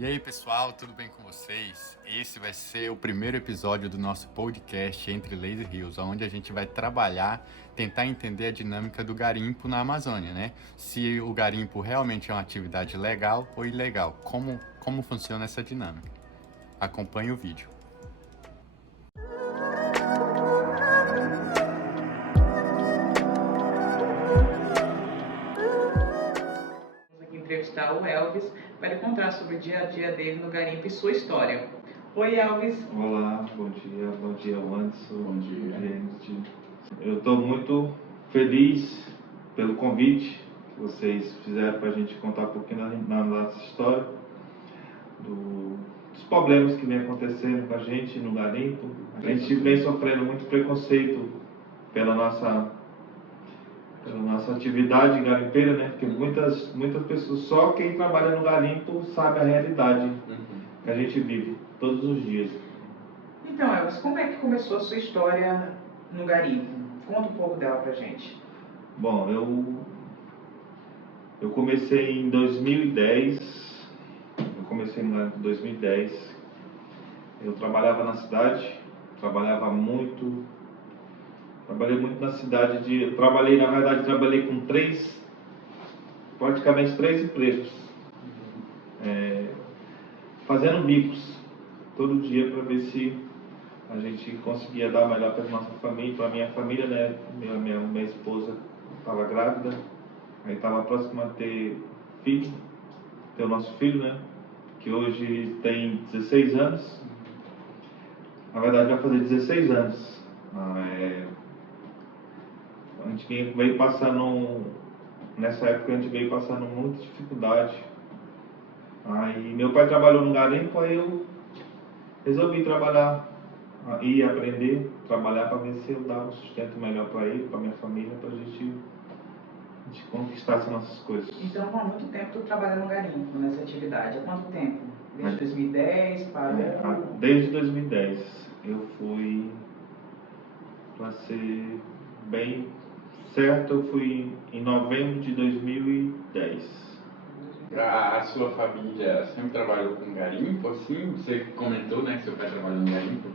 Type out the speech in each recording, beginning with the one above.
E aí, pessoal, tudo bem com vocês? Esse vai ser o primeiro episódio do nosso podcast Entre Lazy Rios, onde a gente vai trabalhar, tentar entender a dinâmica do garimpo na Amazônia, né? Se o garimpo realmente é uma atividade legal ou ilegal, como funciona essa dinâmica. Acompanhe o vídeo. Vamos aqui entrevistar o Elvis para ele contar sobre o dia a dia dele no garimpo e sua história. Oi, Elvis. Olá, bom dia, Anderson. Bom dia. Gente. Eu estou muito feliz pelo convite que vocês fizeram para a gente contar um pouquinho na nossa história, dos problemas que vem acontecendo com a gente no garimpo. A gente vem sofrendo muito preconceito pela nossa atividade garimpeira, né? Porque muitas pessoas, só quem trabalha no garimpo sabe a realidade que a gente vive todos os dias. Então, Elvis, como é que começou a sua história no garimpo? Conta um pouco dela pra gente. Bom, eu comecei em 2010. Eu comecei no ano de 2010. Eu trabalhava na cidade, trabalhei muito na cidade trabalhei com praticamente três empregos, fazendo bicos todo dia para ver se a gente conseguia dar o melhor para nossa família, para minha família, né? Minha esposa estava grávida, aí estava próxima a ter o nosso filho, né? Que hoje tem 16 anos. Na verdade vai fazer 16 anos. A gente veio passando, nessa época a gente veio passando muita dificuldade. Aí meu pai trabalhou no garimpo, aí eu resolvi trabalhar, ir aprender, trabalhar para ver se eu dava um sustento melhor para ele, para minha família, para a gente conquistar as nossas coisas. Então, há muito tempo tu trabalha no garimpo, nessa atividade. Há quanto tempo? Desde 2010 para... Desde 2010. Eu fui, para ser bem certo, eu fui em novembro de 2010. A sua família sempre trabalhou com garimpo, assim? Você comentou, né, que seu pai trabalhou no garimpo.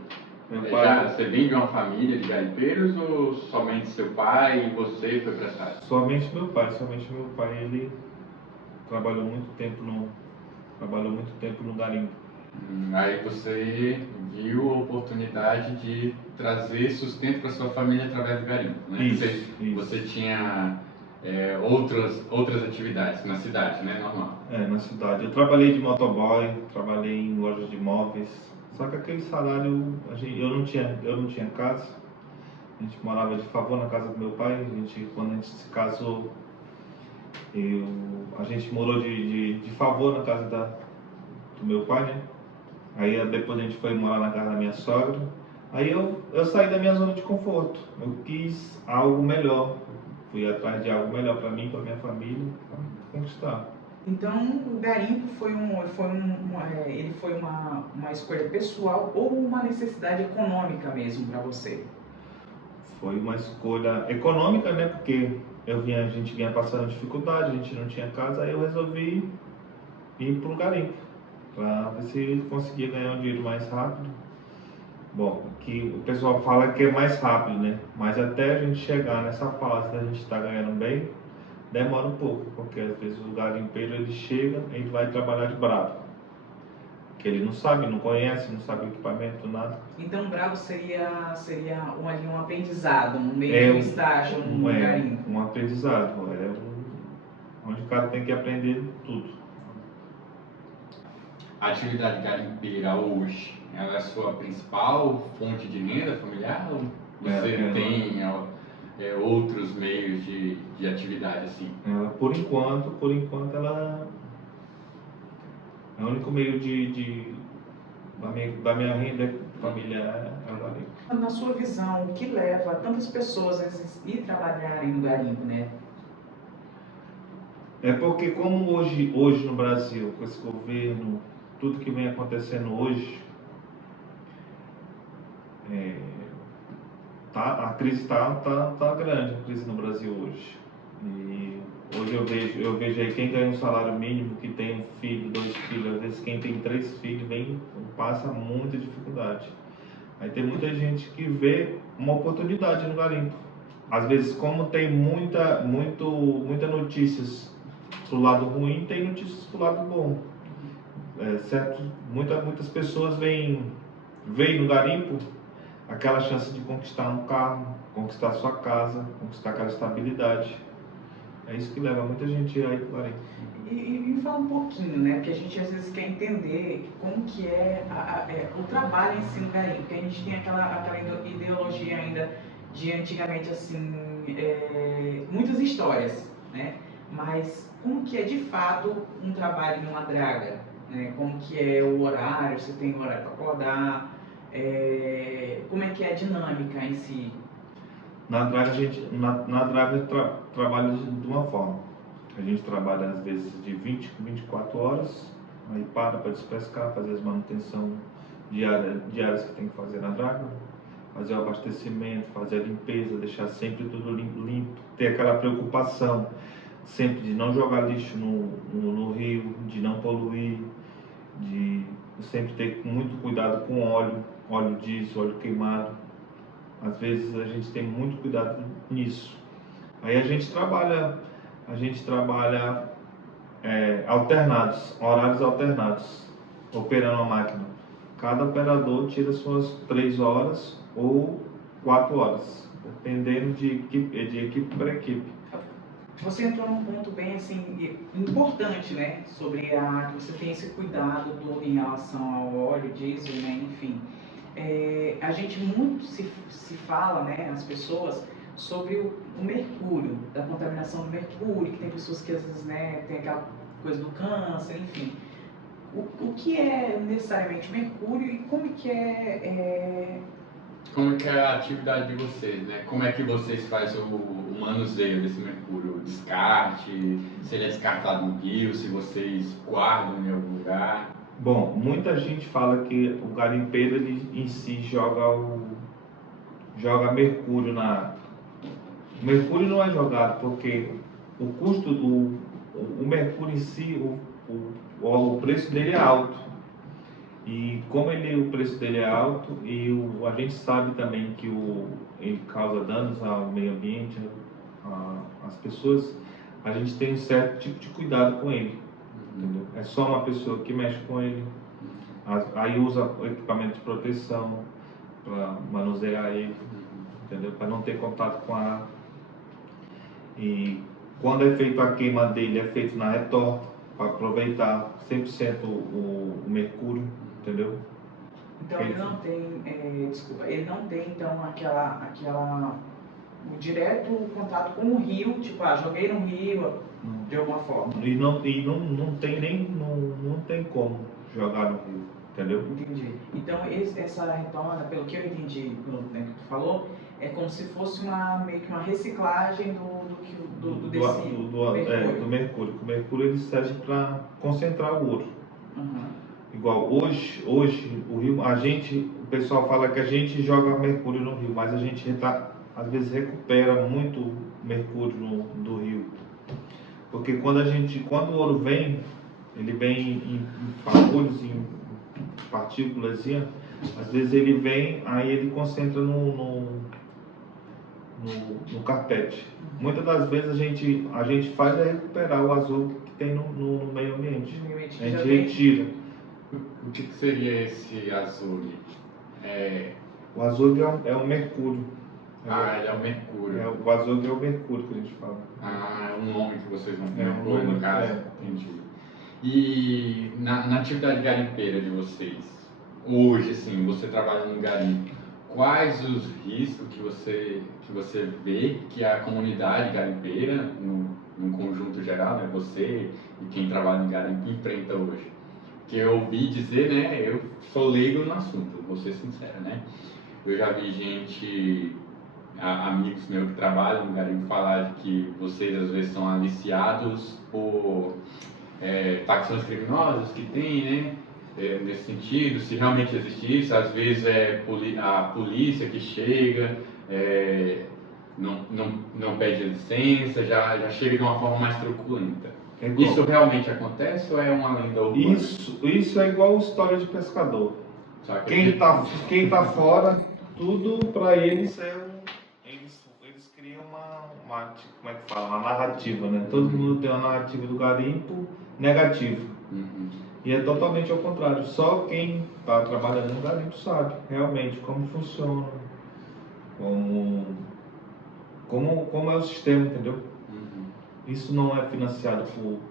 Você vem de uma família de garimpeiros ou somente seu pai e você foi para essa área? Somente meu pai, ele trabalhou muito tempo no garimpo. Aí você viu a oportunidade de trazer sustento para sua família através do garimpo, né? Isso. Você tinha outras atividades na cidade, né? Normal. Na cidade. Eu trabalhei de motoboy, trabalhei em lojas de imóveis. Só que aquele salário, eu não tinha casa. A gente morava de favor na casa do meu pai. Quando a gente se casou, a gente morou de favor na casa do meu pai, né? Aí depois a gente foi morar na casa da minha sogra. Aí eu saí da minha zona de conforto. Eu quis algo melhor. Fui atrás de algo melhor para mim, para minha família, para conquistar. Então, o garimpo ele foi uma escolha pessoal ou uma necessidade econômica mesmo para você? Foi uma escolha econômica, né? Porque a gente vinha passando dificuldade, a gente não tinha casa, aí eu resolvi ir para o garimpo, para ver se conseguia ganhar um dinheiro mais rápido. Bom, que o pessoal fala que é mais rápido, né? Mas até a gente chegar nessa fase da gente estar ganhando bem, demora um pouco, porque às vezes o garimpeiro ele chega, ele vai trabalhar de bravo, que ele não sabe, não conhece, não sabe o equipamento, nada. Então, bravo seria um aprendizado, no meio de um estágio, no garimpo. Um aprendizado, onde o cara tem que aprender tudo. A atividade garimpeira hoje, ela é a sua principal fonte de renda familiar ou você tem outros meios de atividade assim? Por enquanto ela é o único meio da minha renda familiar é o garimpo. Na sua visão, o que leva tantas pessoas a ir trabalharem no garimpo, né? É porque como hoje no Brasil, com esse governo, tudo que vem acontecendo hoje, a crise tá grande, a crise no Brasil hoje. E hoje eu vejo aí quem ganha um salário mínimo, que tem um filho, 2 filhos, às vezes quem tem 3 filhos passa muita dificuldade. Aí tem muita gente que vê uma oportunidade no garimpo. Às vezes, como tem muita notícias pro lado ruim, tem notícias pro lado bom. Certo? Muitas pessoas veem no garimpo aquela chance de conquistar um carro, conquistar sua casa, conquistar aquela estabilidade. É isso que leva muita gente aí pro garimpo. E me fala um pouquinho, né? Porque a gente às vezes quer entender como que é o trabalho em si no garimpo, porque a gente tem aquela ideologia ainda de antigamente, assim, muitas histórias, né? Mas como que é de fato um trabalho numa draga? Né? Como que é o horário, você tem horário para acordar, como é que é a dinâmica em si? Na draga a gente trabalha de uma forma. A gente trabalha às vezes de 20 a 24 horas, aí para despescar, fazer as manutenção diárias que tem que fazer na draga, fazer o abastecimento, fazer a limpeza, deixar sempre tudo limpo, ter aquela preocupação sempre de não jogar lixo no rio, de não poluir, de sempre ter muito cuidado com óleo diesel, óleo queimado. Às vezes a gente tem muito cuidado nisso. Aí a gente trabalha horários alternados, operando a máquina. Cada operador tira suas 3 horas ou 4 horas, dependendo de equipe para equipe. Você entrou num ponto bem assim importante, né, sobre que você tem esse cuidado todo em relação ao óleo diesel, né, enfim. A gente muito se fala, né, as pessoas, sobre o mercúrio, da contaminação do mercúrio, que tem pessoas que às vezes, né, tem aquela coisa do câncer, enfim. O que é necessariamente mercúrio e como que Como que é a atividade de vocês, né? Como é que vocês fazem o manuseio desse mercúrio? Descarte, se ele é descartado no rio, se vocês guardam em algum lugar? Bom, muita gente fala que o garimpeiro ele em si joga mercúrio na... O mercúrio não é jogado porque o custo do mercúrio em si, o preço dele é alto. E como o preço dele é alto e a gente sabe também que ele causa danos ao meio ambiente, às pessoas, a gente tem um certo tipo de cuidado com ele. Entendeu? É só uma pessoa que mexe com ele, aí usa o equipamento de proteção para manusear ele, entendeu? Para não ter contato com a água. E quando é feito a queima dele, é feito na retorta, para aproveitar 100% o mercúrio, entendeu? Então ele não tem, ele não tem então o direto contato com o rio, tipo, joguei no rio de alguma forma. E não tem como jogar no rio, entendeu? Entendi. Então essa retorna, pelo que eu entendi, né, que tu falou, é como se fosse meio que uma reciclagem do mercúrio. O mercúrio ele serve para concentrar o ouro. Uhum. Igual hoje o rio, o pessoal fala que a gente joga mercúrio no rio, mas a gente às vezes recupera muito mercúrio do rio. Porque quando o ouro vem, ele vem em fagulhos, em partículas, às vezes ele vem, aí ele concentra no carpete. Muitas das vezes a gente faz recuperar o azul que tem no meio ambiente. A gente retira. O que seria esse azul? O azul é o mercúrio. Ele é o mercúrio. O azul é o mercúrio que a gente fala. É um nome que vocês não têm, no caso. Entendi. E na atividade garimpeira de vocês, hoje, assim, você trabalha no garimpo, quais os riscos que você vê que a comunidade garimpeira, num conjunto geral, né, você e quem trabalha no garimpo, enfrenta hoje? Que eu ouvi dizer, né, eu sou leigo no assunto, vou ser sincero, né? Eu já vi gente, amigos meus que trabalham no garimpo, falar de que vocês às vezes são aliciados por facções criminosas que tem, né? Nesse sentido, se realmente existe isso, às vezes é a polícia que chega, não pede licença, já chega de uma forma mais truculenta. igual. Isso realmente acontece ou é uma lenda urbana? Isso é igual história de pescador. Só que Quem tá fora, tudo para eles eles criam como é que fala? Uma narrativa, né? Todo mundo tem uma narrativa do garimpo negativa. Uhum. E é totalmente ao contrário. Só quem está trabalhando no garimpo sabe realmente como funciona, como é o sistema, entendeu? Uhum. Isso não é financiado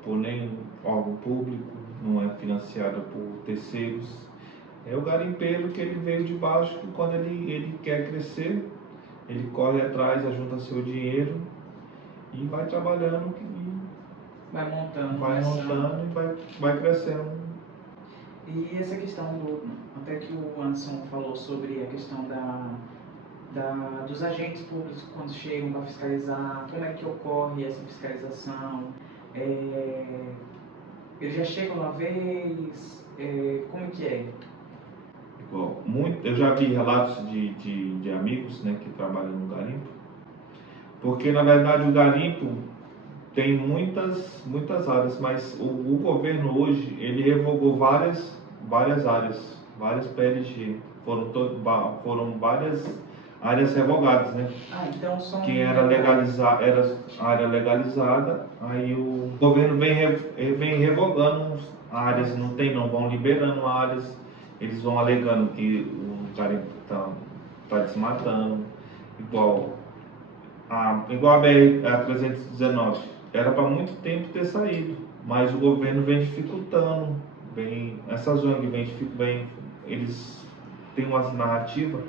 por nenhum órgão público, não é financiado por terceiros. É o garimpeiro que ele veio de baixo, que quando ele quer crescer, ele corre atrás, ajunta seu dinheiro e vai trabalhando, Vai montando, vai montando e vai crescendo. E essa questão até que o Anderson falou sobre a questão dos agentes públicos quando chegam para fiscalizar, como é que ocorre essa fiscalização? Eles já chegam uma vez? Como que é? Igual, eu já vi relatos de amigos, né, que trabalham no garimpo, porque na verdade o garimpo tem muitas áreas, mas o governo hoje ele revogou várias áreas, várias PLG, foram várias áreas revogadas, né? Então são Que era área legalizada, aí o governo vem revogando áreas, não vão liberando áreas, eles vão alegando que o garimpo tá desmatando, igual a BR-319, era para muito tempo ter saído, mas o governo vem dificultando, essas ONG eles têm uma narrativa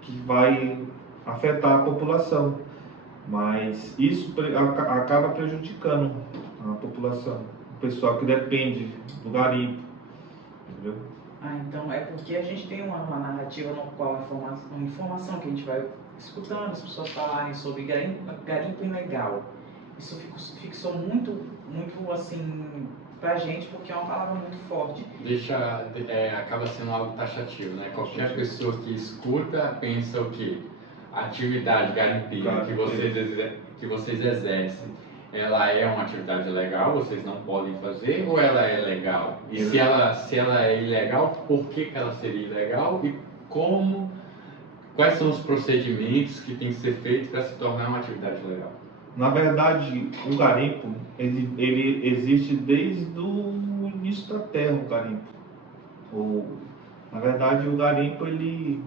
que vai afetar a população, mas isso acaba prejudicando a população, o pessoal que depende do garimpo, entendeu? Então é porque a gente tem uma narrativa no qual uma informação que a gente vai escutando as pessoas falarem sobre garimpo ilegal. Isso fixou muito assim pra gente, porque é uma palavra muito forte. Acaba sendo algo taxativo, né? Qualquer pessoa que escuta pensa o quê? A atividade garimpeira que vocês exercem, ela é uma atividade legal, vocês não podem fazer, ou ela é legal? E se ela é ilegal, por que ela seria ilegal? E quais são os procedimentos que tem que ser feitos para se tornar uma atividade legal? Na verdade, o garimpo ele existe desde o início da Terra, o garimpo. Na verdade, o garimpo ele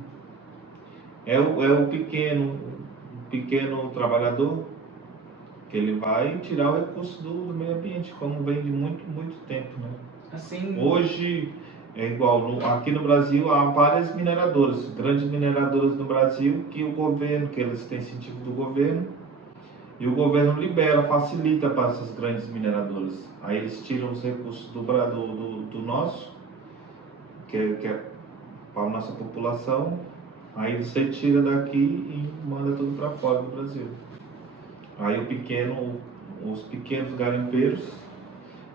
é o pequeno trabalhador que ele vai tirar o recurso do meio ambiente, como vem de muito tempo, né? Assim, hoje é igual, aqui no Brasil há várias mineradoras, grandes mineradoras no Brasil, que eles têm incentivo do governo, e o governo facilita para essas grandes mineradoras. Aí eles tiram os recursos do nosso, que é para a nossa população, aí você tira daqui e manda tudo para fora do Brasil. Aí os pequenos garimpeiros,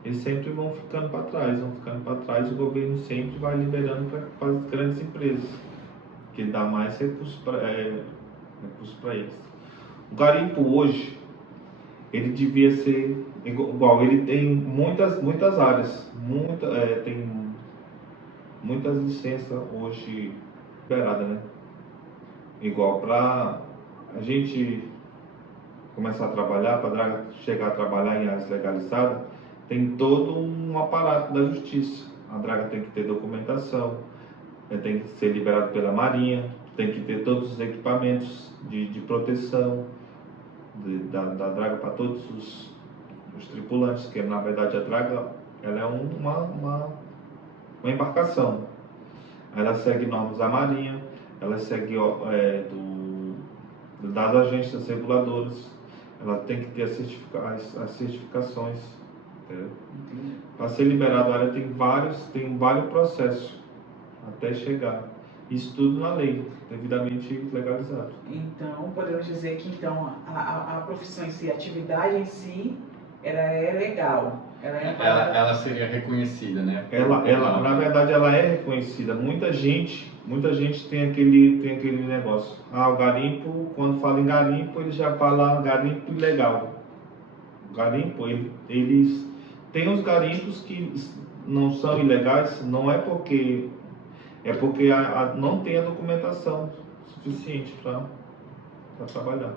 eles sempre vão ficando para trás, o governo sempre vai liberando para as grandes empresas, que dá mais recursos para eles. O garimpo hoje, ele devia ser igual, ele tem muitas áreas, tem muitas licenças hoje liberadas, né? Igual para a gente começar a trabalhar, para a draga chegar a trabalhar em áreas legalizadas, tem todo um aparato da justiça. A draga tem que ter documentação, tem que ser liberado pela Marinha, tem que ter todos os equipamentos de proteção da draga para todos os tripulantes, que na verdade a draga ela é uma embarcação. Ela segue normas da Marinha, ela segue das agências reguladoras, ela tem que ter as certificações. Para ser liberado a área tem vários processos até chegar. Isso tudo na lei, devidamente legalizado. Então, podemos dizer que a profissão em si, a atividade em si, ela é legal. Ela é amparada. Ela seria reconhecida, né? Na verdade, ela é reconhecida. Muita gente tem aquele negócio. Ah, o garimpo, quando fala em garimpo, ele já fala garimpo ilegal. O garimpo, eles têm os garimpos que não são ilegais, não é porque não tem a documentação suficiente para trabalhar.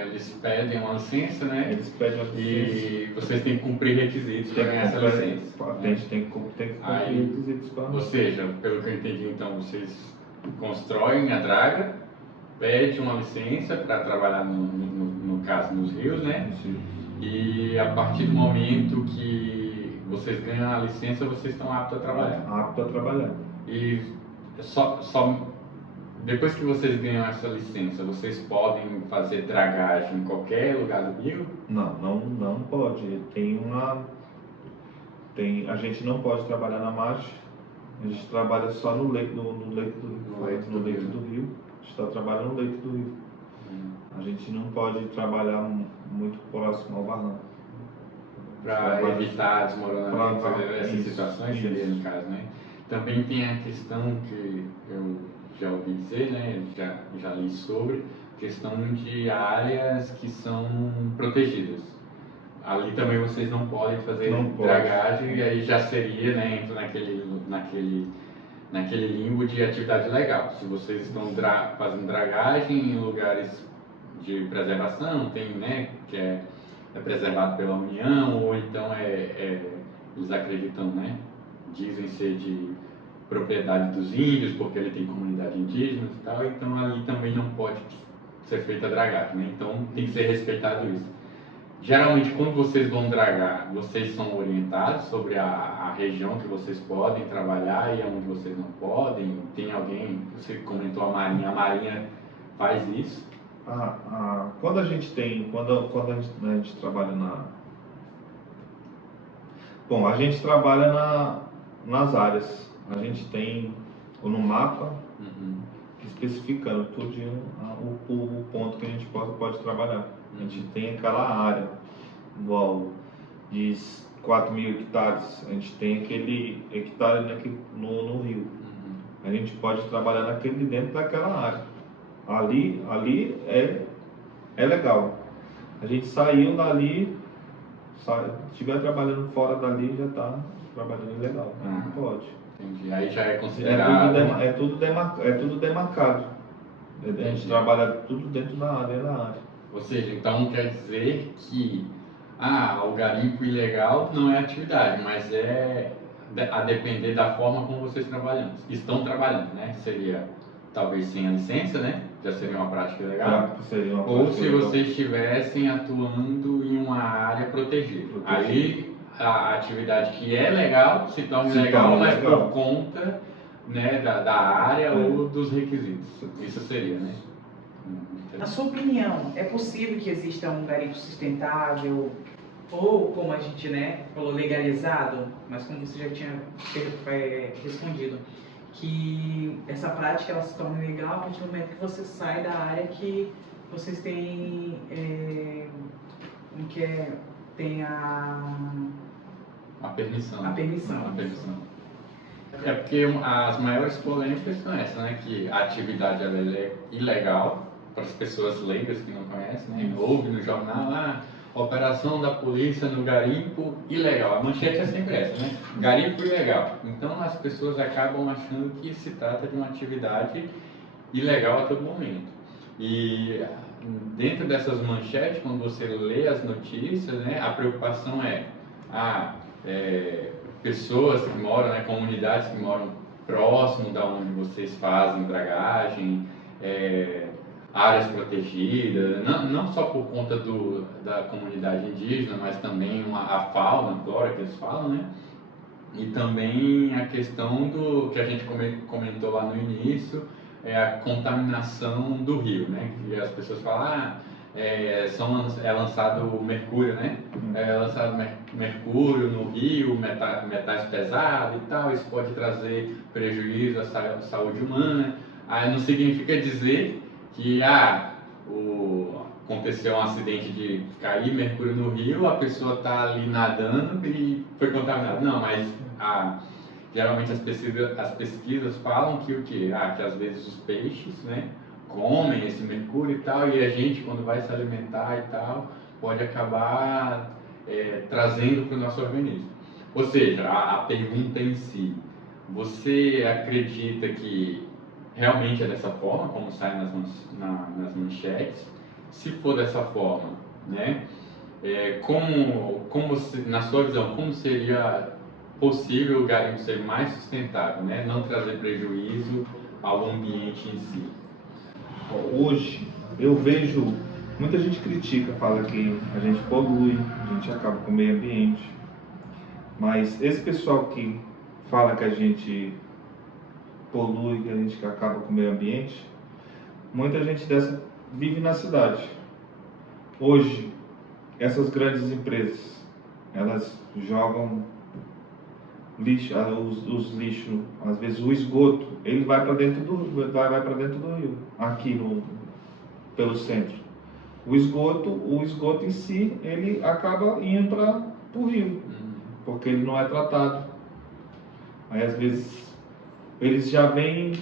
Eles pedem uma licença, né? Eles pedem a licença. E vocês têm que cumprir requisitos para ganhar essa licença. A gente tem que cumprir requisitos para. Ou seja, pelo que eu entendi, então vocês constroem a draga, pedem uma licença para trabalhar no caso nos rios, né? Sim. E a partir do momento que vocês ganham a licença, vocês estão aptos a trabalhar. Aptos a trabalhar. E só depois que vocês ganham essa licença, vocês podem fazer dragagem em qualquer lugar do rio? Não pode. A gente não pode trabalhar na margem. A gente trabalha só no leito do rio. A gente está trabalhando no leito do rio. A gente não pode trabalhar muito próximo ao barranco. Para evitar desmoronamento, essas situações seria no caso, né? Também tem a questão que eu já ouvi dizer, né? Já li sobre questão de áreas que são protegidas. Ali também vocês não podem fazer dragagem, e aí já seria, né? Entra naquele limbo de atividade legal. Se vocês estão fazendo dragagem em lugares de preservação, tem, né? Que é preservado pela União, ou então eles acreditam, né? Dizem ser de propriedade dos índios, porque ele tem comunidade indígena e tal, então ali também não pode ser feita a dragagem, né? Então tem que ser respeitado isso. Geralmente, quando vocês vão dragar, vocês são orientados sobre a região que vocês podem trabalhar e onde vocês não podem? Tem alguém, você comentou a Marinha faz isso? Quando a gente trabalha Bom, a gente trabalha nas áreas. A gente tem no mapa especificando tudo o ponto que a gente pode trabalhar. A gente tem aquela área, igual de 4.000 hectares, a gente tem aquele hectare no rio. A gente pode trabalhar dentro daquela área. Ali é legal. A gente saiu dali, se estiver trabalhando fora dali, já está trabalhando ilegal. Não pode. Entendi. Aí já é considerado. É tudo demarcado. A gente trabalha tudo dentro da área. Ou seja, então quer dizer que o garimpo ilegal não é atividade, mas é a depender da forma como vocês estão trabalhando, né? Seria talvez sem a licença, né? Já seria uma prática ilegal. Ou se vocês estivessem atuando em uma área protegida. Aí a atividade que é legal se torna ilegal, mas por conta, né, da área ou dos requisitos. Isso seria, né? Na sua opinião, é possível que exista um garimpo sustentável ou, como a gente, né, falou, legalizado, mas como você já tinha respondido, que essa prática ela se torna legal a partir do momento que você sai da área que vocês têm, tem a permissão. É porque as maiores polêmicas são essas, né? Que a atividade ela é ilegal para as pessoas leigas que não conhecem, né? Ouve no jornal, operação da polícia no garimpo ilegal. A manchete é sempre essa, né? Garimpo ilegal. Então as pessoas acabam achando que se trata de uma atividade ilegal a todo momento. E dentro dessas manchetes, quando você lê as notícias, né? A preocupação pessoas que moram, né, comunidades que moram próximo da onde vocês fazem dragagem, áreas protegidas, não só por conta da comunidade indígena, mas também a fauna, a flora que eles falam, né? E também a questão do que a gente comentou lá no início, a contaminação do rio, né? Que as pessoas falam, é lançado mercúrio, né? É lançado mercúrio no rio, metais pesados e tal, isso pode trazer prejuízo à saúde humana. Aí não significa dizer que aconteceu um acidente de cair mercúrio no rio, a pessoa está ali nadando e foi contaminada. Não, mas geralmente as pesquisas falam que o quê? Que às vezes os peixes, né, comem esse mercúrio e tal, e a gente, quando vai se alimentar e tal, pode acabar trazendo para o nosso organismo. Ou seja, a pergunta em si, você acredita que realmente é dessa forma, como sai nas manchetes? Se for dessa forma, né, como na sua visão, como seria possível o garimpo ser mais sustentável, né, não trazer prejuízo ao ambiente em si? Hoje, eu vejo, muita gente critica, fala que a gente polui, a gente acaba com o meio ambiente, mas esse pessoal que fala que a gente polui, que a gente acaba com o meio ambiente, muita gente dessa vive na cidade. Hoje, essas grandes empresas, elas jogam lixo, os lixos, às vezes o esgoto, ele vai para dentro do rio, aqui pelo centro. O esgoto em si, ele acaba indo para o rio, porque ele não é tratado. Aí às vezes eles já vêm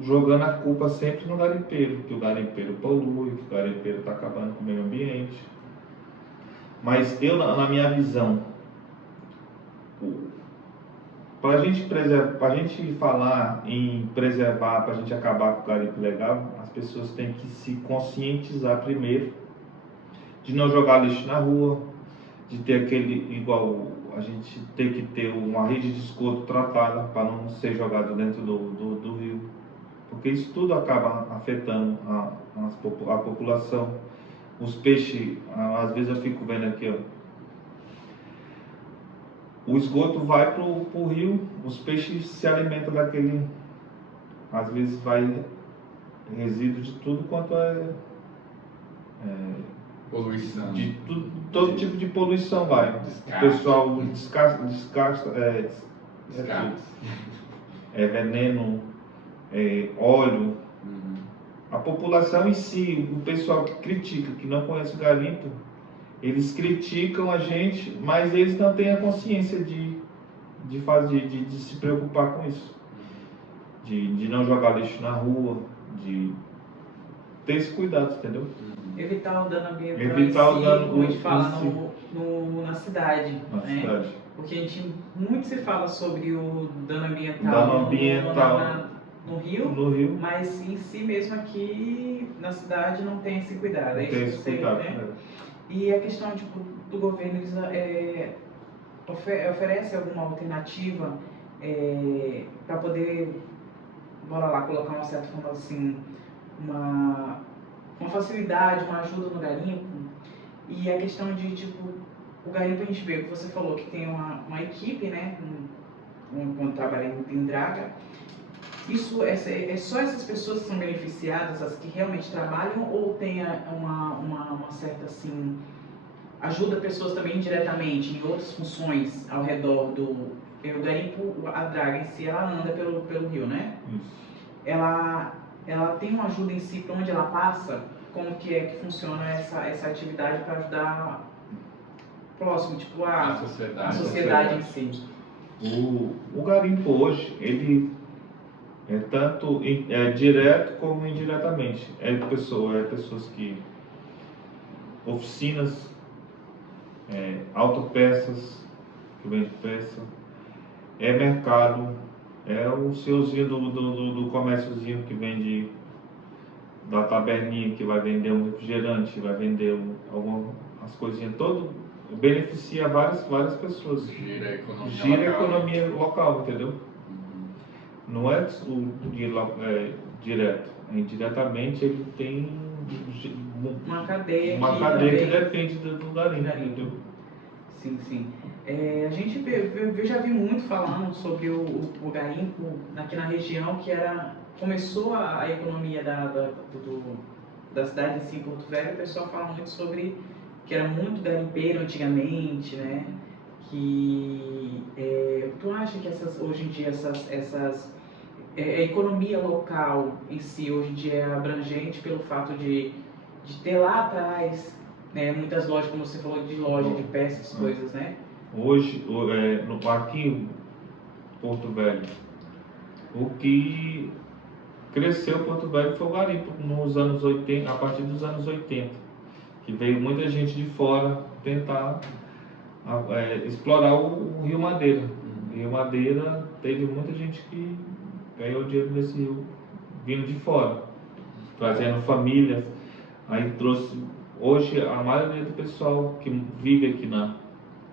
jogando a culpa sempre no garimpeiro, que o garimpeiro polui, que o garimpeiro está acabando com o meio ambiente. Mas eu, na minha visão, para a gente falar em preservar, para a gente acabar com o garimpo ilegal, as pessoas têm que se conscientizar primeiro de não jogar lixo na rua, de ter igual a gente tem que ter uma rede de esgoto tratada para não ser jogado dentro do rio, porque isso tudo acaba afetando a população. Os peixes, às vezes eu fico vendo aqui, ó, o esgoto vai pro rio, os peixes se alimentam daquele, às vezes vai resíduo de tudo quanto poluição. De todo tipo de poluição vai. Descarte. O pessoal descasca, veneno, óleo. A população em si, o pessoal que critica, que não conhece o garimpo, eles criticam a gente, mas eles não têm a consciência de se preocupar com isso. De não jogar lixo na rua, de ter esse cuidado, entendeu? Evitar o dano ambiental Evitar o dano como a gente fala em na cidade. Na cidade. Porque a gente muito se fala sobre o dano ambiental, no rio, mas em si mesmo aqui na cidade não tem esse cuidado. Não tem esse cuidado, né? E a questão do governo, eles oferece alguma alternativa para poder, bora lá, colocar uma certa forma assim, uma facilidade, uma ajuda no garimpo. E a questão de, o garimpo a gente vê, que você falou que tem uma equipe, né, quando trabalha em draga. Isso é só essas pessoas que são beneficiadas, as que realmente trabalham, ou tem uma certa, assim, ajuda pessoas também indiretamente em outras funções ao redor do garimpo? A draga em si, ela anda pelo rio, né? Isso. Ela tem uma ajuda em si para onde ela passa? Como que é que funciona essa atividade para ajudar próximo, tipo a sociedade em si? O garimpo hoje, ele é tanto direto como indiretamente. Pessoas que oficinas, autopeças, que vende peça, mercado, o senhorzinho do comérciozinho que vende, da taberninha, que vai vender um refrigerante, vai vender algumas coisinhas, todo beneficia várias pessoas. Gira a economia local, entendeu? Não é direto, indiretamente ele tem uma cadeia que depende do garimpo, entendeu? Sim. A gente eu já vi muito falando sobre o garimpo aqui na região, que começou a economia da cidade em si, Porto Velho. O pessoal fala muito sobre que era muito garimpeiro antigamente, né? Que tu acha que hoje em dia a economia local em si hoje em dia é abrangente pelo fato de de ter lá atrás, né, muitas lojas, como você falou, de loja, de peças, coisas, né? Hoje, aqui em Porto Velho, o que cresceu Porto Velho foi o garimpo nos anos 80, a partir dos anos 80, que veio muita gente de fora tentar explorar o Rio Madeira. O Rio Madeira teve muita gente que ganhou dinheiro nesse rio vindo de fora, trazendo famílias. Aí trouxe, hoje a maioria do pessoal que vive aqui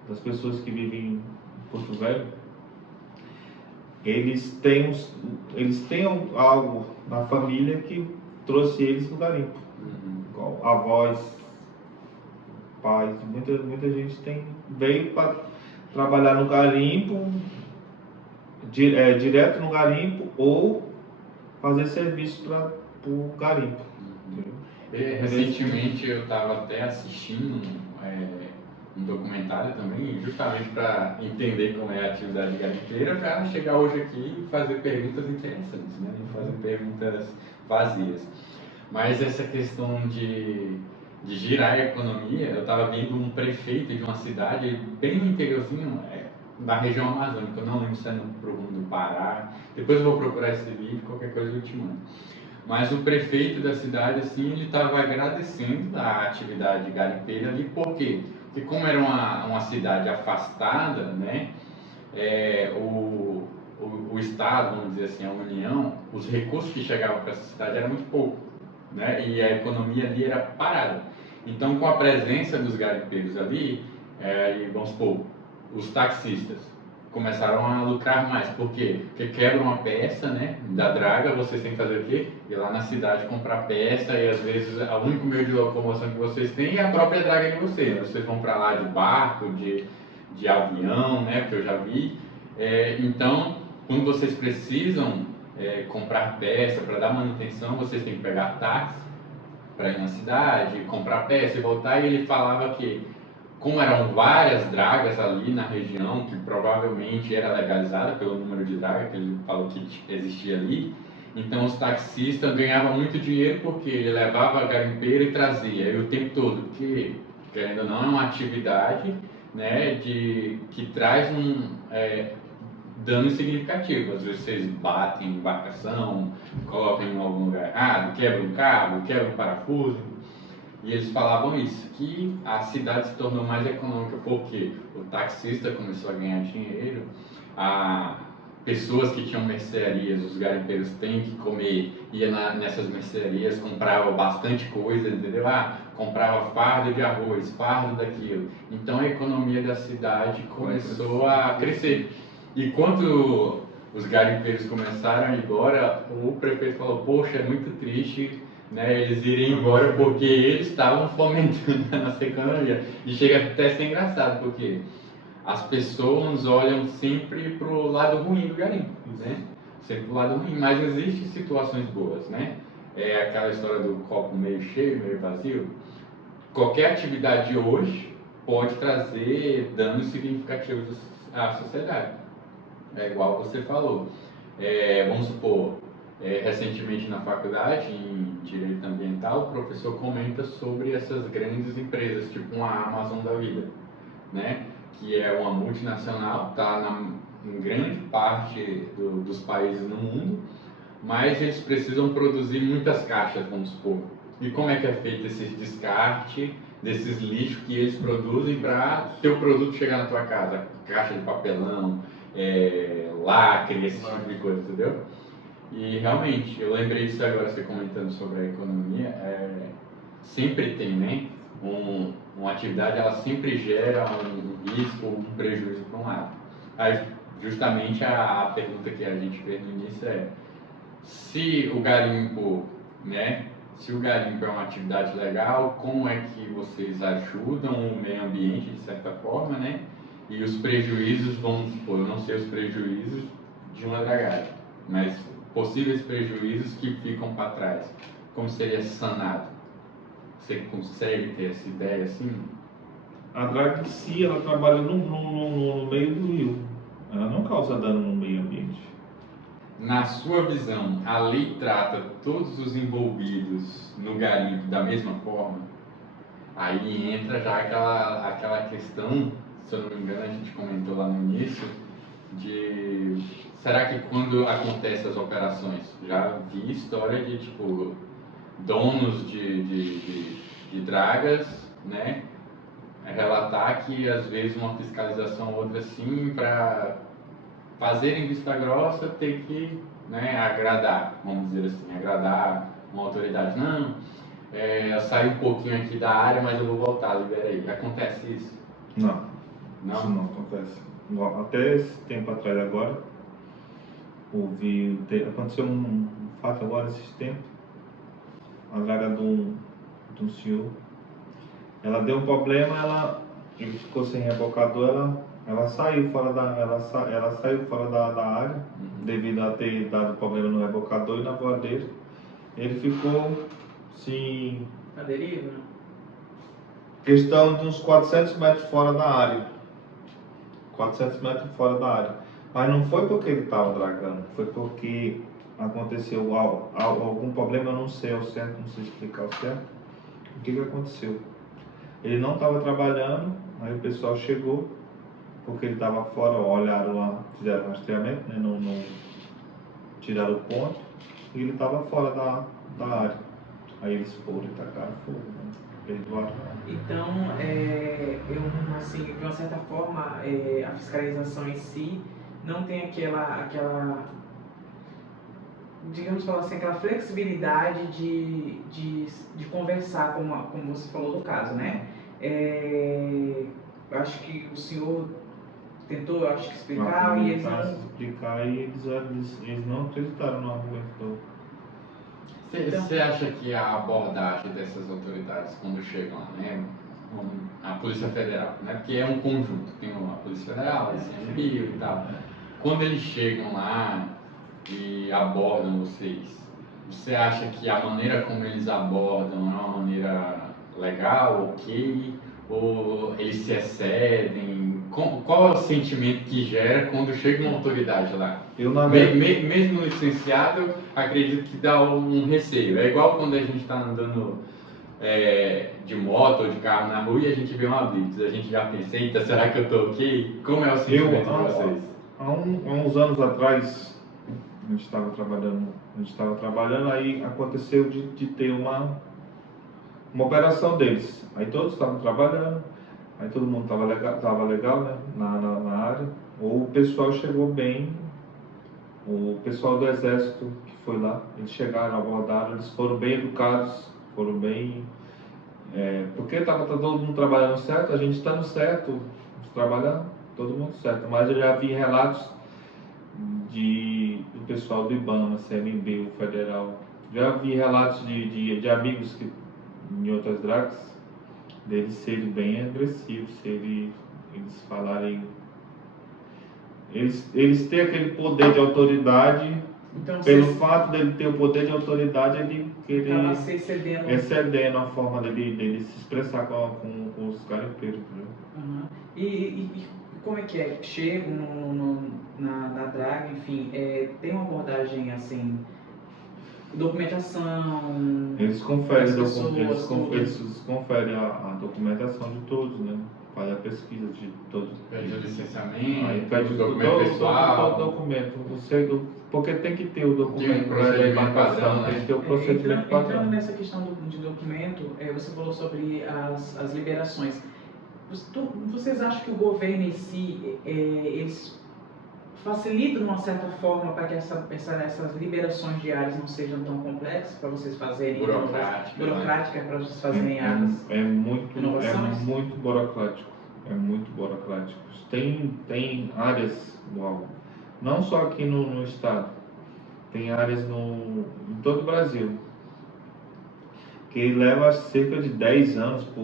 das pessoas que vivem em Porto Velho, eles têm algo na família que trouxe eles no garimpo. Igual avós, pais, muita gente veio para trabalhar no garimpo, direto no garimpo, ou fazer serviço para o garimpo. Recentemente eu estava até assistindo um documentário também, justamente para entender como é a atividade garimpeira, para chegar hoje aqui e fazer perguntas interessantes, né? Não fazer perguntas vazias. Mas essa questão de girar a economia, eu estava vendo um prefeito de uma cidade bem no interiorzinho, da região amazônica, eu não lembro se é no rumo do Pará, depois eu vou procurar esse vídeo, qualquer coisa eu te mando. Mas o prefeito da cidade, assim, ele estava agradecendo a atividade garimpeira ali, por quê? Porque como era uma cidade afastada, né, o Estado, vamos dizer assim, a União, os recursos que chegavam para essa cidade eram muito pouco, né, e a economia ali era parada. Então, com a presença dos garimpeiros ali, vamos supor, os taxistas começaram a lucrar mais. Por quê? Porque quebra uma peça, né, da draga, vocês têm que fazer o quê? Ir lá na cidade comprar peça e às vezes o único meio de locomoção que vocês têm é a própria draga de vocês. Vocês vão para lá de barco, de avião, né, que eu já vi. Então, quando vocês precisam comprar peça para dar manutenção, vocês têm que pegar táxi para ir na cidade, comprar peça e voltar. E ele falava que, como eram várias dragas ali na região, que provavelmente era legalizada pelo número de dragas que ele falou que existia ali, então os taxistas ganhavam muito dinheiro porque ele levava a garimpeira e trazia, e o tempo todo, porque, querendo ou não, é uma atividade, né, que traz dano significativo. Às vezes vocês batem em embarcação, colocam em algum lugar errado, quebram um cabo, quebram um parafuso. E eles falavam isso, que a cidade se tornou mais econômica porque o taxista começou a ganhar dinheiro, pessoas que tinham mercearias, os garimpeiros têm que comer, ia nessas mercearias, comprava bastante coisa, entendeu? Comprava fardo de arroz, fardo daquilo. Então a economia da cidade começou a crescer. E quando os garimpeiros começaram a ir embora, o prefeito falou, poxa, é muito triste, né, eles irem embora porque eles estavam fomentando a nossa economia. E chega até a ser engraçado, porque as pessoas olham sempre para o lado ruim do garimpo, né? Sempre para o lado ruim, mas existem situações boas, né? É aquela história do copo meio cheio, meio vazio. Qualquer atividade hoje pode trazer danos significativos à sociedade. É igual você falou. Vamos supor, recentemente na faculdade, em Direito Ambiental, o professor comenta sobre essas grandes empresas, tipo uma Amazon da vida, né? Que é uma multinacional, está em grande parte dos países no mundo, mas eles precisam produzir muitas caixas, vamos supor. E como é que é feito esse descarte desses lixos que eles produzem para teu produto chegar na tua casa? Caixa de papelão, lacre, esse tipo de coisa, entendeu? E realmente, eu lembrei disso agora, você comentando sobre a economia, sempre tem, né? Uma atividade, ela sempre gera um risco ou um prejuízo para um lado. Aí, justamente a pergunta que a gente fez no início se o garimpo, né? Se o garimpo é uma atividade legal, como é que vocês ajudam o meio ambiente, de certa forma, né? E os prejuízos, vamos supor, eu não sei os prejuízos de uma dragagem, mas possíveis prejuízos que ficam para trás. Como seria sanado? Você consegue ter essa ideia assim? A draga em si, ela trabalha no meio do rio. Ela não causa dano no meio ambiente. na sua visão, a lei trata todos os envolvidos no garimpo da mesma forma? Aí entra já aquela questão, se eu não me engano, a gente comentou lá no início, de será que quando acontecem as operações, já vi história de tipo donos de dragas, né, relatar que às vezes uma fiscalização ou outra assim, para fazerem vista grossa, ter que, né, agradar, vamos dizer assim, agradar uma autoridade. Não, eu saí um pouquinho aqui da área, mas eu vou voltar, libera aí. Acontece isso? Não, Não? isso não acontece. Até esse tempo atrás agora, aconteceu um fato agora esses tempos, a draga de um senhor, ela deu um problema, ele ficou sem rebocador, ela saiu fora ela saiu fora da área, devido a ter dado problema no rebocador e na voadeira. Ele ficou, sim, A deriva? questão de uns 400 metros fora da área. 400 metros fora da área. Mas não foi porque ele estava dragando, foi porque aconteceu algum problema, eu não sei ao certo, não sei explicar ao certo. O que aconteceu? Ele não estava trabalhando, aí o pessoal chegou, porque ele estava fora, olharam lá, fizeram rastreamento, né, não tiraram o ponto, e ele estava fora da área. Aí eles foram e tacaram fogo, né? Perdoaram. Então, assim, de uma certa forma, a fiscalização em si não tem aquela, digamos falar assim, aquela flexibilidade de conversar, como você falou do caso, né? Eu acho que o senhor tentou, acho que explicar, e eles não... explicar, e eles não acreditaram no argumento. Você acha que a abordagem dessas autoridades quando chegam lá, né, a Polícia Federal, né, porque é um conjunto, tem a Polícia Federal, a ICMBio e tal, quando eles chegam lá e abordam vocês, você acha que a maneira como eles abordam é uma maneira legal, ok, ou eles se excedem? Qual é o sentimento que gera quando chega uma autoridade lá? Mesmo licenciado, acredito que dá um receio. É igual quando a gente está andando de moto ou de carro na rua e a gente vê uma blitz. A gente já pensa, eita, será que eu tô ok? Como é o sentimento de vocês? Há uns anos atrás, a gente estava trabalhando, aí aconteceu de ter uma operação deles. Aí todos estavam trabalhando, aí todo mundo estava legal, né, na área. O pessoal chegou bem, o pessoal do exército que foi lá, eles chegaram, abordaram, eles foram bem educados, foram bem... porque estava todo mundo trabalhando certo, a gente estando certo, trabalhando, todo mundo certo. Mas eu já vi relatos do pessoal do IBAMA, CMB, o federal. Já vi relatos de amigos que, em outras dragas, deles serem bem agressivos, eles falarem... Eles têm aquele poder de autoridade, então, pelo fato dele ter o poder de autoridade, ele querer excedendo a forma dele se expressar com os garimpeiros. Uhum. E como é que é? Chego na draga, enfim, tem uma abordagem assim, documentação... Eles conferem, eles conferem a documentação de todos, né? Faz a pesquisa de todos. Pede o licenciamento, aí pede documento pessoal. Todo documento. Porque tem que ter o documento para embarcação, tem que ter o procedimento padrão. Entrando nessa questão de documento, você falou sobre as liberações. Vocês acham que o governo em si, eles facilitam de uma certa forma para que essas liberações diárias não sejam tão complexas para vocês fazerem... Burocrática, para vocês fazerem as inovações? É muito burocrático. É muito burocrático. Tem áreas, não só aqui no estado, tem áreas em todo o Brasil, que leva cerca de 10 anos para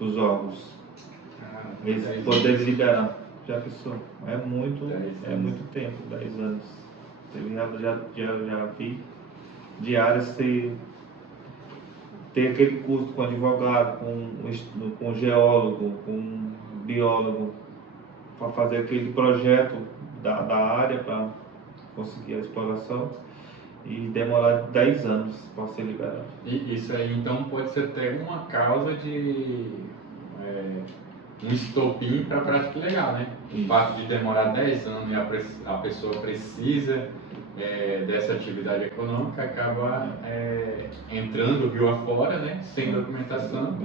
os órgãos eles poderem liberar. Já pensou? É muito tempo, 10 anos. Já vi de áreas ter aquele custo com advogado, com geólogo, com biólogo, para fazer aquele projeto da área, para conseguir a exploração e demorar 10 anos para ser liberado. E isso aí, então, pode ser até uma causa de um estopim para a prática ilegal, né? O fato de demorar 10 anos e a pessoa precisa dessa atividade econômica, acaba entrando rio afora, né? Sem documentação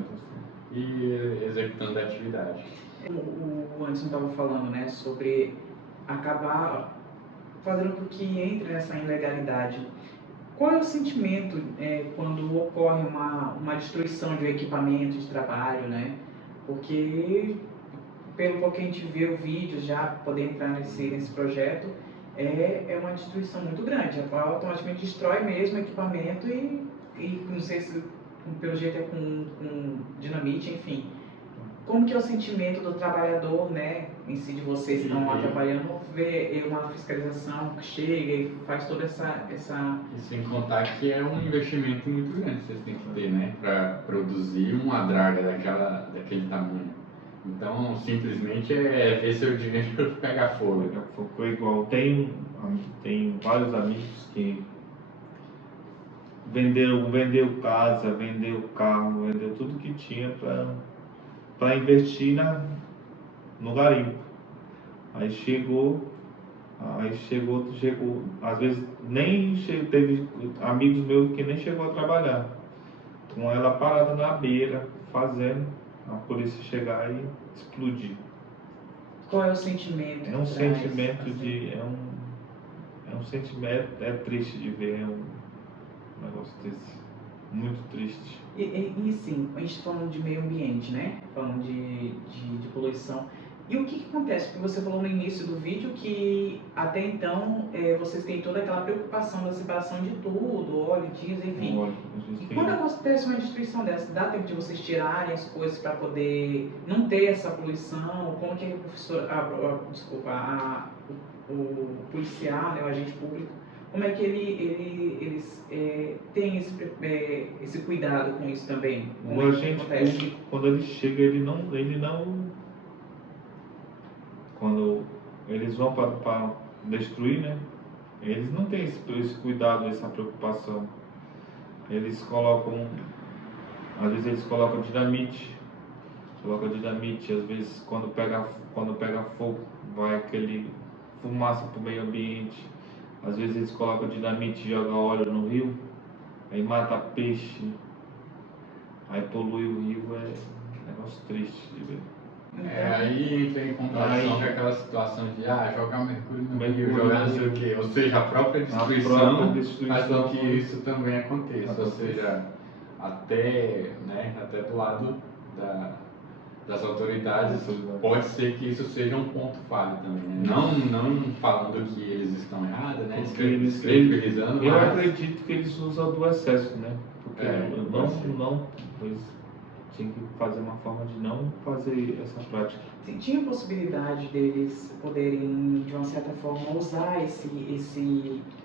e executando a atividade. O Anderson estava falando, né, sobre acabar fazendo com que entre nessa ilegalidade. Qual é o sentimento quando ocorre uma destruição de um equipamento de trabalho, né? Porque, pelo pouco que a gente vê o vídeo, já poder entrar nesse projeto, é uma destruição muito grande. Ela automaticamente destrói mesmo o equipamento e não sei se pelo jeito é com dinamite, enfim. Como que é o sentimento do trabalhador, né, em si, de vocês que estão lá trabalhando, ver uma fiscalização que chega e faz toda essa... E sem contar que é um investimento muito grande que vocês têm que ter, né, para produzir uma draga daquele tamanho. Então, simplesmente é ver seu dinheiro pegar fogo. Foi igual. Tem vários amigos que vendeu casa, vendeu carro, vendeu tudo que tinha para investir no garimpo. Aí chegou, às vezes teve amigos meus que nem chegou a trabalhar, com ela parada na beira, fazendo, a polícia chegar e explodir. Qual é o sentimento? É um sentimento é triste de ver, um negócio desse, muito triste. E sim, a gente está falando de meio ambiente, né? Falando de poluição. E o que acontece? Porque você falou no início do vídeo que até então vocês têm toda aquela preocupação da separação de tudo, óleo, diesel, enfim. E quando acontece uma destruição dessa, dá tempo de vocês tirarem as coisas para poder não ter essa poluição? Como que o professor, o policial, né, o agente público, como é que eles têm esse cuidado com isso também? O agente público, quando ele chega, ele não quando eles vão para destruir, né? Eles não têm esse cuidado, essa preocupação. Eles colocam, às vezes eles colocam dinamite, às vezes quando pega fogo, vai aquele fumaça para o meio ambiente. Às vezes eles colocam dinamite e jogam óleo no rio, aí mata peixe, aí polui o rio, é um negócio triste de ver. Aí entra em contradição com aquela situação de jogar mercúrio no rio, jogar não sei o quê. Ou seja, a própria destruição faz com que isso também aconteça. Ou seja, até do lado das autoridades, pode ser que isso seja um ponto falho também. Né? Não falando que eles estão errados, né? Descredibilizando, eu acredito que eles usam do excesso, né? Porque pois tinha que fazer uma forma de não fazer essa prática. Tinha possibilidade deles poderem, de uma certa forma, usar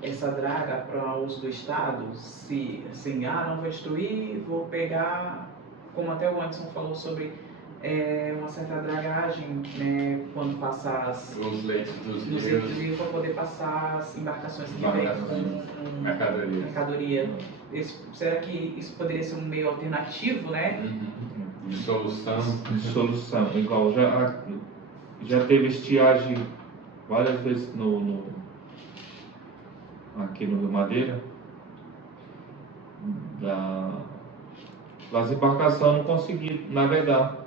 essa draga para uso do Estado? Se assim, não vou destruir, vou pegar, como até o Anderson falou sobre uma certa dragagem, né, quando passar os leitos dos rios para poder passar as embarcações que vêm com mercadoria. Será que isso poderia ser um meio alternativo, né? De solução. Igual já teve estiagem várias vezes aqui no Rio Madeira. Das embarcações não conseguiam navegar.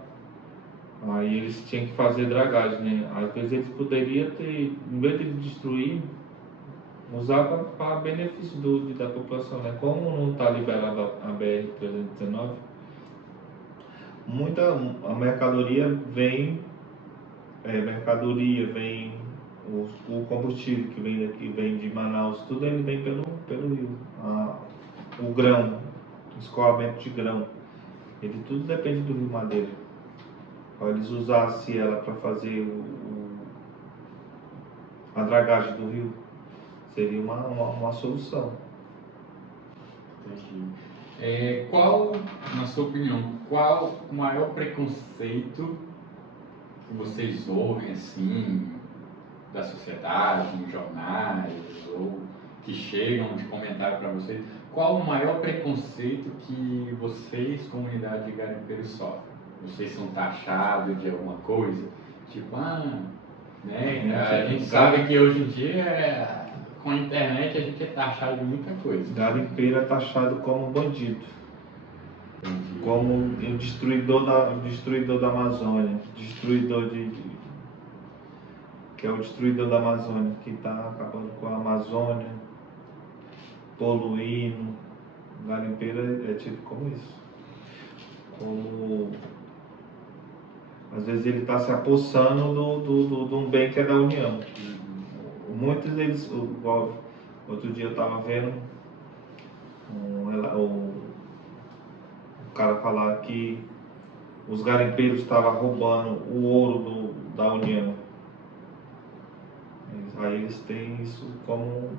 Aí eles tinham que fazer dragagem, né? Às vezes eles poderiam ter, em vez de destruir, usar para benefício da população, né? Como não está liberada a BR-319, a mercadoria vem, o combustível que vem daqui, vem de Manaus, tudo ele vem pelo rio. O grão, o escoamento de grão, ele tudo depende do Rio Madeira. Para eles usassem ela para fazer a dragagem do rio, seria uma solução. Entendi. Na sua opinião, qual o maior preconceito que vocês ouvem, assim, da sociedade, em jornais, chegam de comentário para vocês, qual o maior preconceito que vocês, comunidade de garimpeiros, sofrem? Vocês são taxados de alguma coisa? Tipo, né? A gente sabe que hoje em dia, com a internet, a gente é taxado de muita coisa. Garimpeiro é taxado como bandido. Entendi. Como o destruidor da Amazônia. Que é o destruidor da Amazônia, que está acabando com a Amazônia, poluindo. O garimpeiro é tido como isso. Como às vezes ele está se apossando de um bem que é da União. Muitos deles, outro dia eu estava vendo o cara falar que os garimpeiros estavam roubando o ouro da União. Aí eles têm isso como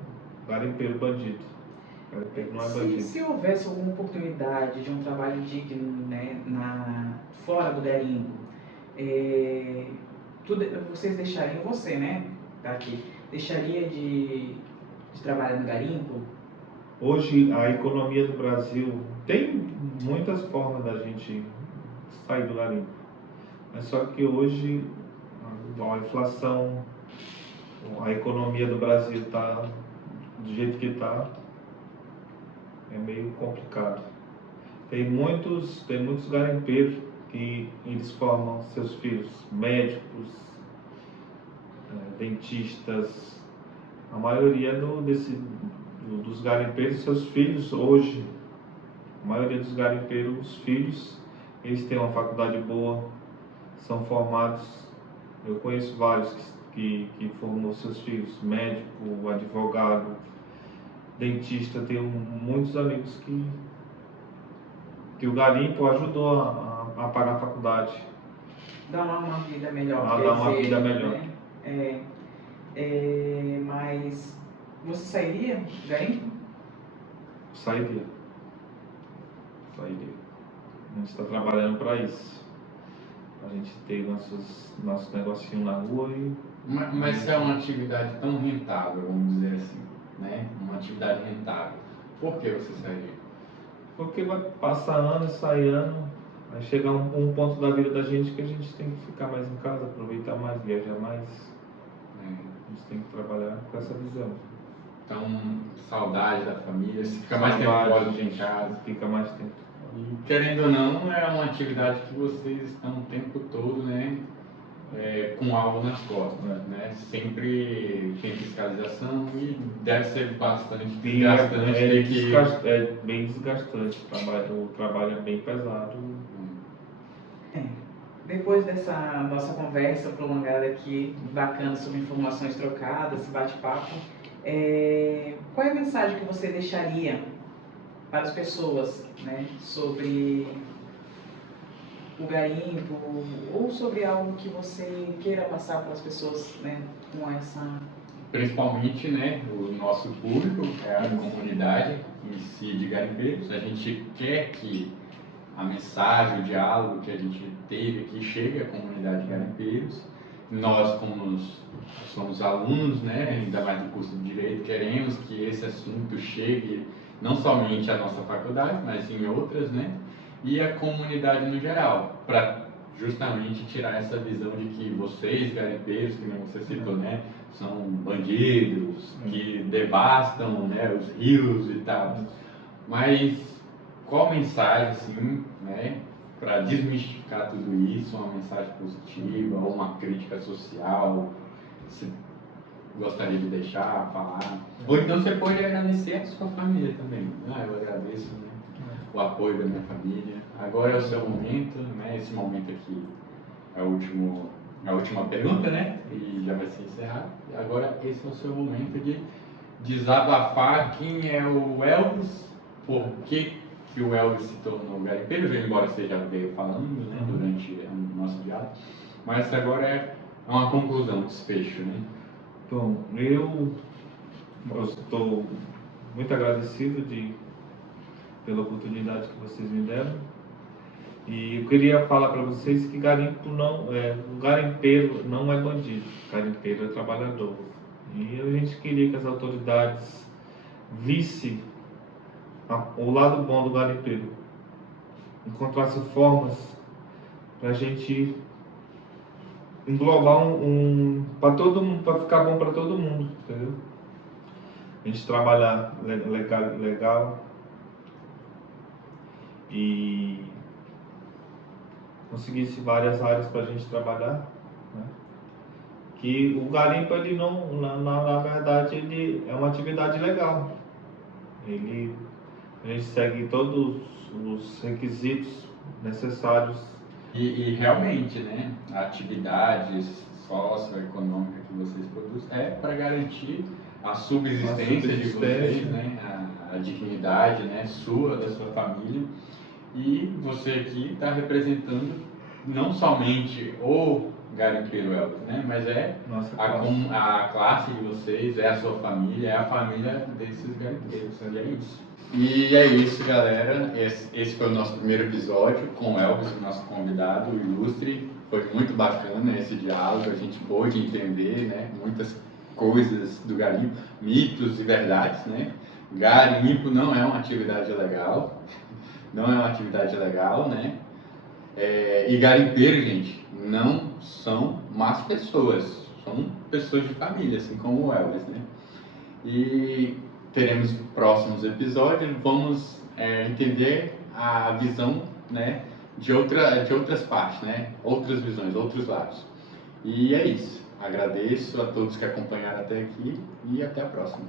garimpeiro bandido. Garimpeiro não é bandido. Se houvesse alguma oportunidade de um trabalho digno, né, fora do garimpo, vocês deixariam, você, né, tá aqui, deixaria de trabalhar no garimpo? Hoje a economia do Brasil tem muitas formas da gente sair do garimpo. Mas só que hoje a inflação, a economia do Brasil está do jeito que está, é meio complicado. Tem muitos garimpeiros que eles formam seus filhos médicos, dentistas. A maioria dos garimpeiros, seus filhos hoje, a maioria dos garimpeiros, os filhos, eles têm uma faculdade boa, são formados. Eu conheço vários que formou seus filhos, médico, advogado, dentista. Tenho muitos amigos que o garimpo ajudou a pagar a faculdade. Dá uma vida melhor. Dá uma vida melhor. Né? Mas você sairia do garimpo? Sairia. A gente está trabalhando para isso. A gente tem nosso negocinho na rua e... Mas se é uma atividade tão rentável, vamos dizer assim, né? Uma atividade rentável, por que você sairia? Porque vai passar ano e sair ano, vai chegar um ponto da vida da gente que a gente tem que ficar mais em casa, aproveitar mais, viajar mais. A gente tem que trabalhar com essa visão. Então, saudade da família, você fica mais tempo fora de casa. Fica mais tempo. E, querendo ou não, é uma atividade que vocês estão o tempo todo, né, com algo nas costas, né? Sempre tem fiscalização e deve ser bastante desgastante. É bem desgastante, o trabalho é bem pesado. Depois dessa nossa conversa prolongada aqui, bacana, sobre informações trocadas, bate-papo, qual é a mensagem que você deixaria para as pessoas, né, sobre o garimpo, ou sobre algo que você queira passar para as pessoas, né, com essa... Principalmente, né, o nosso público, a comunidade em si de garimpeiros. A gente quer que a mensagem, o diálogo que a gente teve aqui chegue à comunidade de garimpeiros. Nós, como somos alunos, né, ainda mais do curso de Direito, queremos que esse assunto chegue não somente à nossa faculdade, mas em outras, né, e à comunidade no geral, para justamente tirar essa visão de que vocês, garimpeiros, que você citou, né, são bandidos, que devastam, né, os rios e tal. Mas qual mensagem, assim, né, para desmistificar tudo isso, uma mensagem positiva ou uma crítica social, você gostaria de deixar, falar? Ou então você pode agradecer a sua família também. Eu agradeço, né, o apoio da minha família. Agora é o seu momento, né, esse momento aqui é a última pergunta, né, e já vai ser encerrado. Agora esse é o seu momento de desabafar quem é o Elvis, por que o Elvis se tornou garimpeiro, embora você já veio falando, né, durante o nosso diálogo, mas agora é uma conclusão, um desfecho, né? Bom, eu estou muito agradecido pela oportunidade que vocês me deram, e eu queria falar para vocês que o garimpeiro não é bandido, garimpeiro é trabalhador, e a gente queria que as autoridades visse o lado bom do garimpeiro, encontrasse formas para a gente englobar para todo mundo, para ficar bom para todo mundo, entendeu? A gente trabalhar legal e conseguisse várias áreas para a gente trabalhar, né? Que o garimpo, ele não, na verdade, ele é uma atividade legal. A gente segue todos os requisitos necessários. E realmente, né, a atividade socioeconômica que vocês produzem é para garantir a subsistência de vocês, né, a dignidade, né, sua, da sua família. E você aqui está representando não somente o garimpeiro Elvis, né, mas é a classe de vocês, é a sua família, é a família desses garimpeiros, e é isso. E é isso, galera. Esse foi o nosso primeiro episódio com o Elvis, o nosso convidado, o ilustre. Foi muito bacana esse diálogo, a gente pôde entender, né, muitas coisas do garimpo, mitos e verdades, né? Garimpo não é uma atividade legal, né? E garimpeiro, gente, não são más pessoas, são pessoas de família, assim como o Elvis, né? E teremos próximos episódios, vamos entender a visão, né, de outras partes, né, outras visões, outros lados. E é isso. Agradeço a todos que acompanharam até aqui e até a próxima.